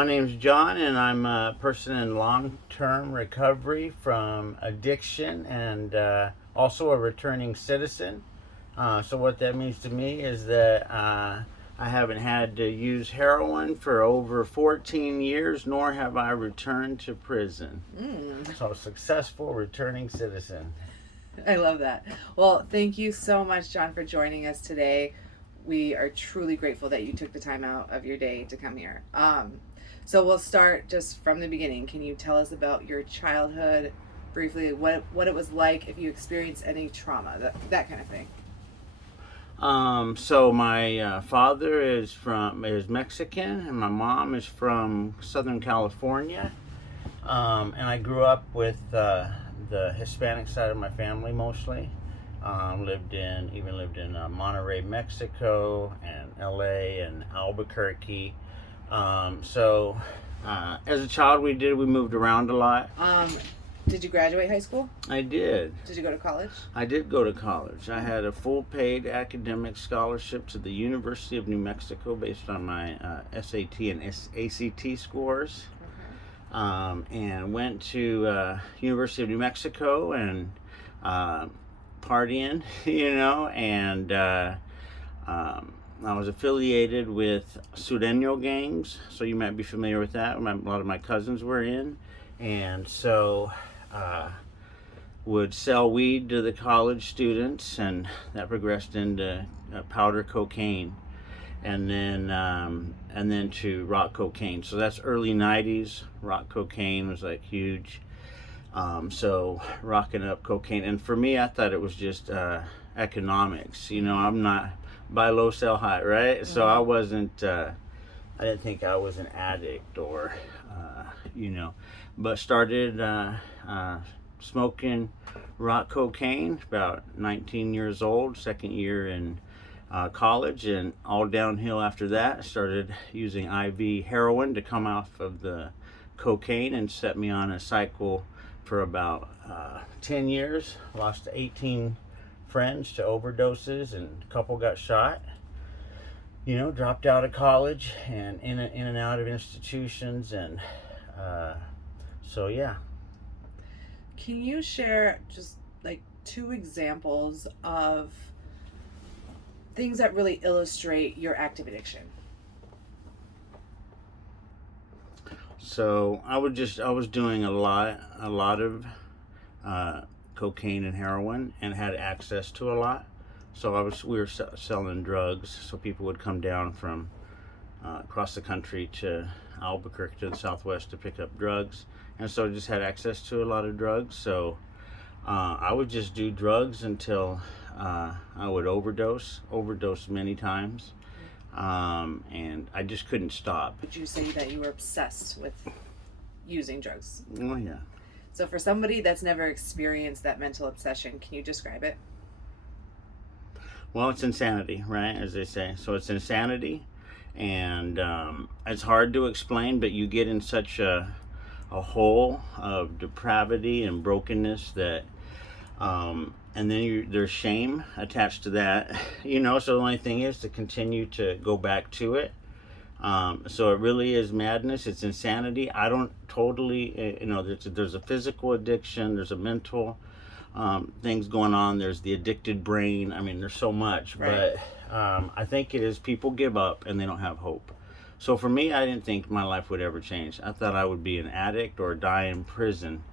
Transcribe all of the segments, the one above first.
My name's John, and I'm a person in long-term recovery from addiction and also a returning citizen. So what that means to me is that I haven't had to use heroin for over 14 years, nor have I returned to prison. So successful returning citizen. I love that. Well, thank you so much, John, for joining us today. We are truly grateful that you took the time out of your day to come here. So we'll start just from the beginning. Can you tell us about your childhood briefly, what it was like, if you experienced any trauma, that kind of thing? So my father is Mexican, and my mom is from Southern California. And I grew up with the Hispanic side of my family mostly. Lived in Monterrey, Mexico, and LA, and Albuquerque. So as a child, we moved around a lot. Did you graduate high school? I did. Did you go to college? I did go to college. I had a full paid academic scholarship to the University of New Mexico based on my SAT and ACT scores. And went to University of New Mexico and partying, and I was affiliated with Sureño gangs, so you might be familiar with that. A lot of my cousins were in, and so would sell weed to the college students, and that progressed into powder cocaine, and then to rock cocaine. So that's early 90s. Rock cocaine was like huge. So rocking up cocaine, and for me, I thought it was just economics. I'm not buy low, sell high, right? So I wasn't. I didn't think I was an addict or, but started smoking rock cocaine about 19 years old, second year in college, and all downhill after that. I started using IV heroin to come off of the cocaine and set me on a cycle for about 10 years. Lost 18 friends to overdoses, and a couple got shot. Dropped out of college and in and out of institutions, and so yeah. Can you share just like 2 examples of things that really illustrate your active addiction? So I was doing a lot of cocaine and heroin, and had access to a lot. So we were selling drugs. So people would come down from across the country to Albuquerque to the Southwest to pick up drugs, and so I just had access to a lot of drugs. So I would just do drugs until I would overdose many times. And I just couldn't stop. Would you say that you were obsessed with using drugs? Oh yeah. So for somebody that's never experienced that mental obsession, can you describe it? Well, it's insanity, right? As they say. So it's insanity, and it's hard to explain, but you get in such a hole of depravity and brokenness that and then there's shame attached to that, so the only thing is to continue to go back to it. So it really is madness. It's insanity. I don't totally, there's a physical addiction, there's a mental things going on, there's the addicted brain. I mean, there's so much, right. But I think it is people give up and they don't have hope. So for me, I didn't think my life would ever change. I thought I would be an addict or die in prison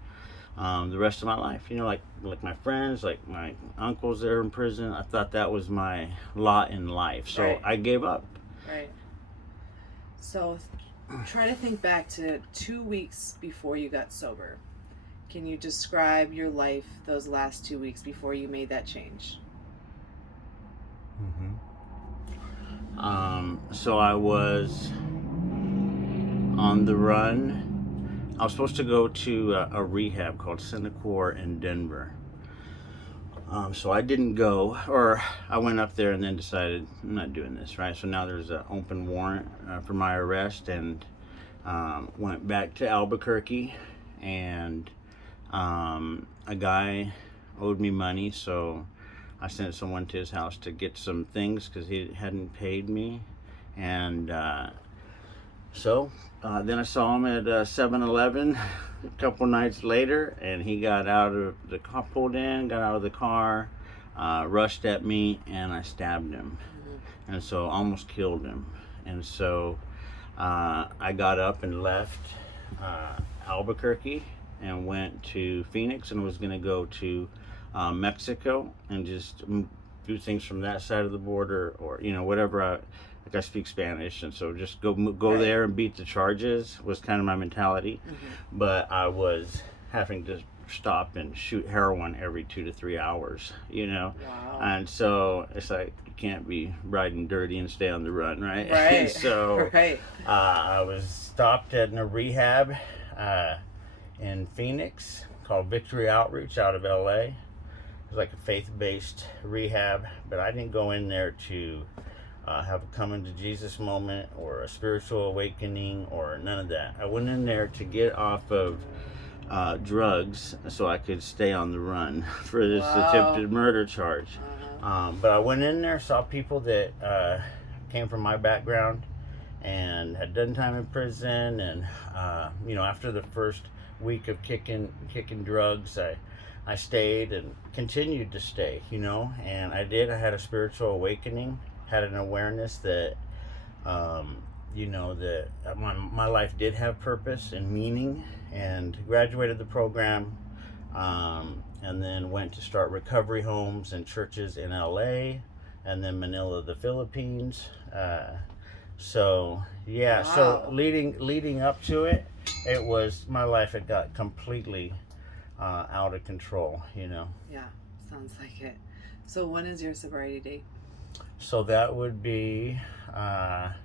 the rest of my life. Like my friends, like my uncles that are in prison. I thought that was my lot in life. So right. I gave up. Right. So try to think back to 2 weeks before you got sober. Can you describe your life those last 2 weeks before you made that change? So I was on the run. I was supposed to go to a rehab called Synacor in Denver. So I didn't go, or I went up there and then decided I'm not doing this, right? So now there's an open warrant for my arrest, and went back to Albuquerque, and a guy owed me money, so I sent someone to his house to get some things because he hadn't paid me, and So then I saw him at 7-Eleven a couple nights later, and he got out of the car, pulled in, got out of the car, rushed at me, and I stabbed him. And so almost killed him. And so I got up and left Albuquerque and went to Phoenix, and was going to go to Mexico and just do things from that side of the border, or whatever. Like, I speak Spanish, and so just go Right. there and beat the charges was kind of my mentality. But I was having to stop and shoot heroin every 2 to 3 hours, Wow. and so it's like, you can't be riding dirty and stay on the run, right? Right. So Right. I was stopped at a rehab in Phoenix called Victory Outreach out of LA. It was like a faith-based rehab, but I didn't go in there to have a coming to Jesus moment or a spiritual awakening or none of that. I went in there to get off of drugs so I could stay on the run for this Wow. attempted murder charge. But I went in there, saw people that came from my background and had done time in prison, and after the first week of kicking drugs, I stayed and continued to stay, and I had a spiritual awakening, had an awareness that that my life did have purpose and meaning, and graduated the program, and then went to start recovery homes and churches in LA, and then Manila, the Philippines. So Wow. leading up to it, my life had got completely out of control, Yeah, sounds like it. So when is your sobriety date? So that would be, that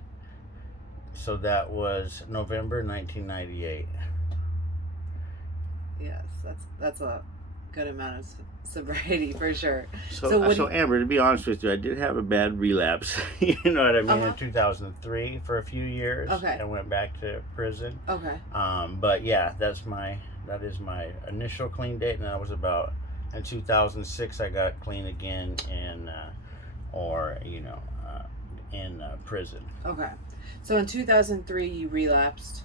was November 1998. Yes, that's a good amount of sobriety for sure. So Amber, to be honest with you, I did have a bad relapse, you know what I mean, in 2003 for a few years. Okay. I went back to prison. Okay. But yeah, that is my initial clean date, and that was about in 2006. I got clean again in prison. Okay. So in 2003 you relapsed,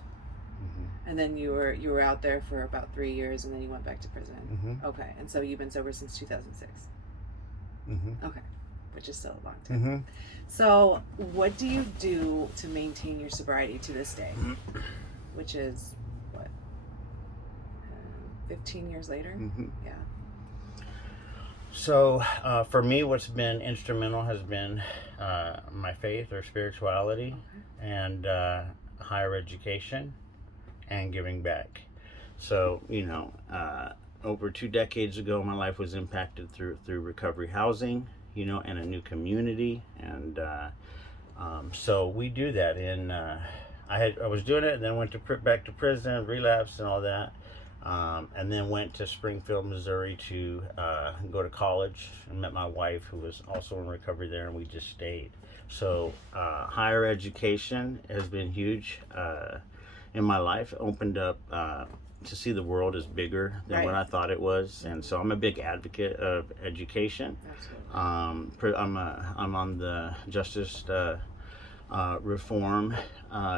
and then you were out there for about 3 years, and then you went back to prison. Okay. And so you've been sober since 2006. Okay. Which is still a long time. So what do you do to maintain your sobriety to this day? Which is what, 15 years later? Yeah. So for me, what's been instrumental has been my faith or spirituality, and higher education, and giving back. So over 2 decades ago, my life was impacted through recovery housing, and a new community, and so we do that. And I was doing it, and then went back to prison, relapsed, and all that. And then went to Springfield, Missouri to go to college, and met my wife, who was also in recovery there, and we just stayed. So higher education has been huge in my life. Opened up to see the world is bigger than what I thought it was, and so I'm a big advocate of education. Absolutely. I'm on the Justice reform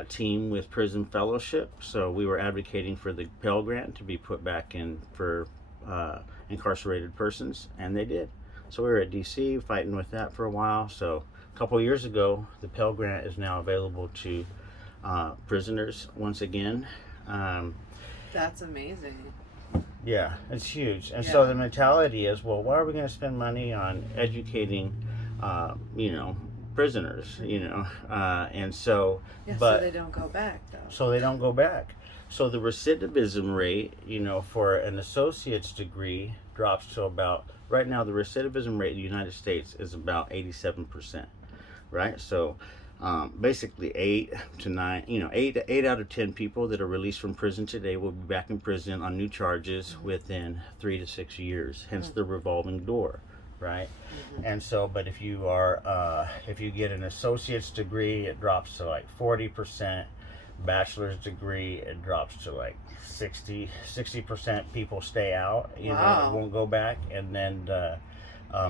team with Prison Fellowship, so we were advocating for the Pell Grant to be put back in for incarcerated persons, and they did. So we were at DC fighting with that for a while. So a couple of years ago, the Pell Grant is now available to prisoners once again. That's amazing. Yeah, it's huge. And so the mentality is, well, why are we going to spend money on educating prisoners, and so so they don't go back, though. So they don't go back. So the recidivism rate, for an associate's degree drops to about, right now the recidivism rate in the United States is about 87%, right? So basically 8 out of 10 people that are released from prison today will be back in prison on new charges within 3 to 6 years, hence the revolving door. Right. And so, but if you get an associate's degree, it drops to like 40%. Bachelor's degree, it drops to like 60% people stay out, won't go back. And then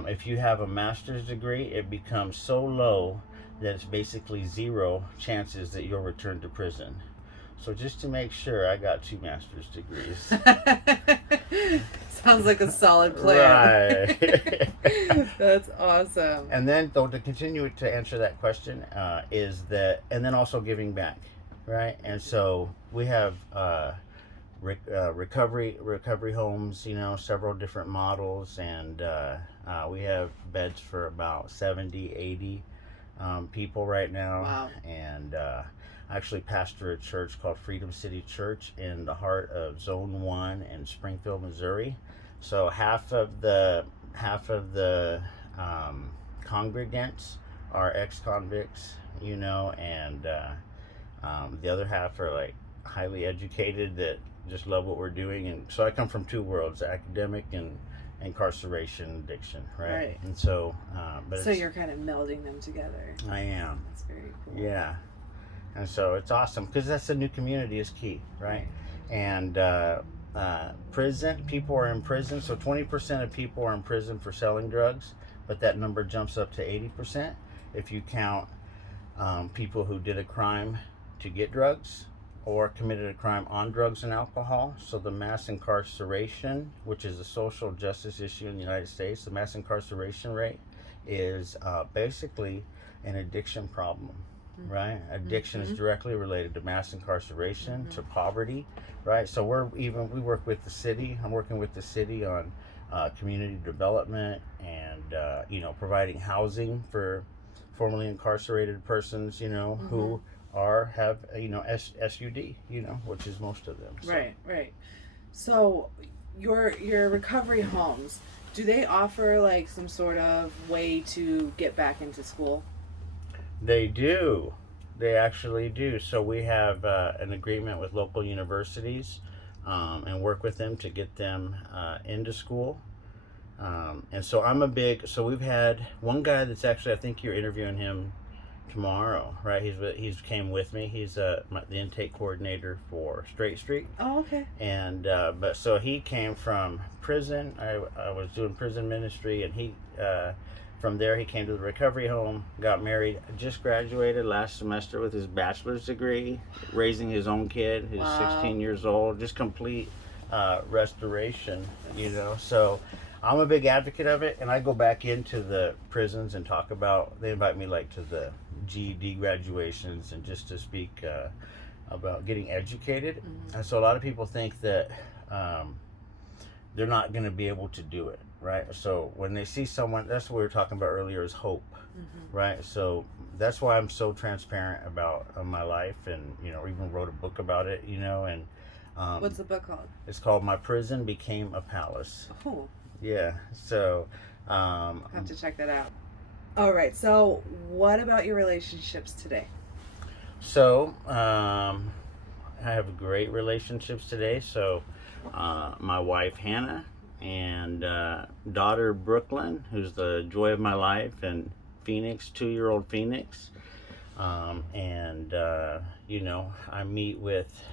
if you have a master's degree, it becomes so low that it's basically zero chances that you'll return to prison. So just to make sure, I got 2 master's degrees. Sounds like a solid plan. Right. That's awesome. And then, though, to continue to answer that question, is that, and then also giving back, right? And so we have recovery homes, several different models, and we have beds for about 70, 80 people right now. Wow. And I actually pastor a church called Freedom City Church in the heart of Zone 1 in Springfield, Missouri. So half of the congregants are ex-convicts, and the other half are like highly educated that just love what we're doing. And so I come from 2 worlds: academic and incarceration, addiction, right? And so so you're kind of melding them together. I am. That's very cool. Yeah. And so it's awesome because that's the new community is key, right? And prison, people are in prison. So 20% of people are in prison for selling drugs, but that number jumps up to 80% if you count people who did a crime to get drugs or committed a crime on drugs and alcohol. So the mass incarceration, which is a social justice issue in the United States, the mass incarceration rate is basically an addiction problem. Right, addiction is directly related to mass incarceration, to poverty, right? So we work with the city. I'm working with the city on community development and providing housing for formerly incarcerated persons, who have SUD, which is most of them. So. Right. So your recovery homes, do they offer like some sort of way to get back into school? They do. They actually do. So we have an agreement with local universities and work with them to get them into school. And so so we've had one guy that's actually, I think you're interviewing him tomorrow, right? He's came with me. He's the intake coordinator for Straight Street. Oh, okay. And but so he came from prison. I was doing prison ministry, and he from there he came to the recovery home, got married, just graduated last semester with his bachelor's degree, raising his own kid. He's 16 years old, just complete restoration, So I'm a big advocate of it, and I go back into the prisons and talk about, they invite me like to the GED graduations and just to speak about getting educated. And so a lot of people think that they're not going to be able to do it, right? So when they see someone, that's what we were talking about earlier, is hope, right? So that's why I'm so transparent about my life, and even wrote a book about it, and what's the book called? It's called My Prison Became a Palace. Oh. Yeah. So I'll have to check that out. All right. So what about your relationships today? So I have great relationships today. So my wife Hannah and daughter Brooklyn, who's the joy of my life, and Phoenix, 2-year-old Phoenix. And I meet with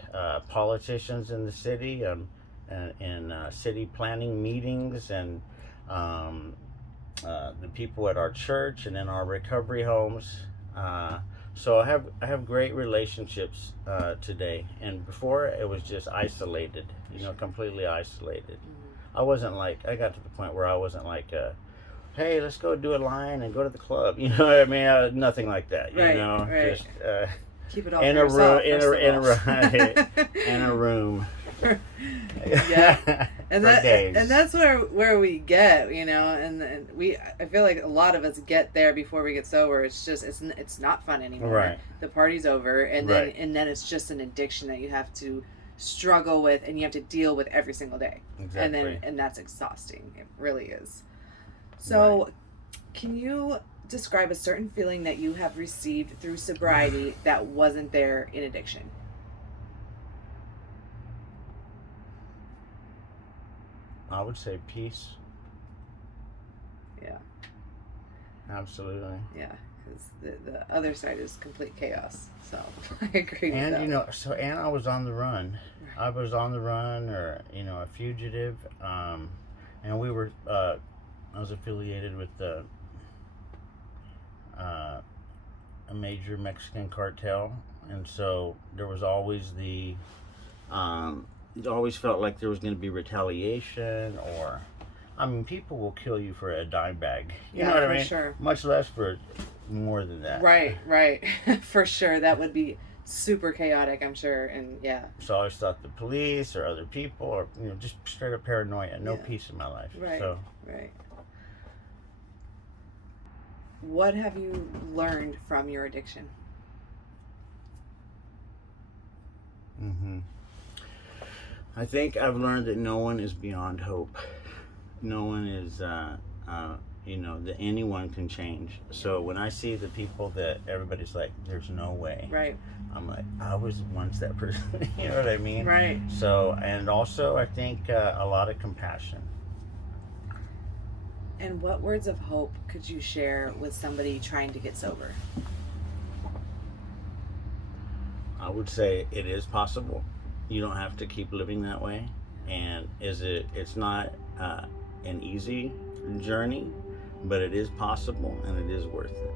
politicians in the city and city planning meetings, and the people at our church and in our recovery homes. So I have great relationships today, and before it was just isolated, completely isolated. I got to the point where I wasn't like, hey, let's go do a line and go to the club. You know what I mean? Nothing like that. Right. Just keep it all in for a room, yourself, in a room. Yeah, and that's where we get, and I feel like a lot of us get there before we get sober. It's just it's not fun anymore. Right. The party's over, and Right. then it's just an addiction that you have to struggle with, and you have to deal with every single day. Exactly. And that's exhausting. It really is. So, Right. Can you describe a certain feeling that you have received through sobriety that wasn't there in addiction? I would say peace. Yeah. Absolutely. Yeah, because the other side is complete chaos. So I agree with that. And I was on the run. I was on the run, or a fugitive, and we were. I was affiliated with the a major Mexican cartel, and so there was always it always felt like there was going to be retaliation, or, I mean, people will kill you for a dime bag. You know what I mean? Sure. Much less for more than that. Right. For sure. That would be super chaotic, I'm sure. And yeah. So I always thought the police or other people, or just straight up paranoia. No peace in my life. Right. So. Right. What have you learned from your addiction? I think I've learned that no one is beyond hope. No one is, that anyone can change. So when I see the people that everybody's like, there's no way. Right. I'm like, I was once that person. You know what I mean? Right. So, and also I think a lot of compassion. And what words of hope could you share with somebody trying to get sober? I would say it is possible. You don't have to keep living that way. And it's not an easy journey, but it is possible and it is worth it.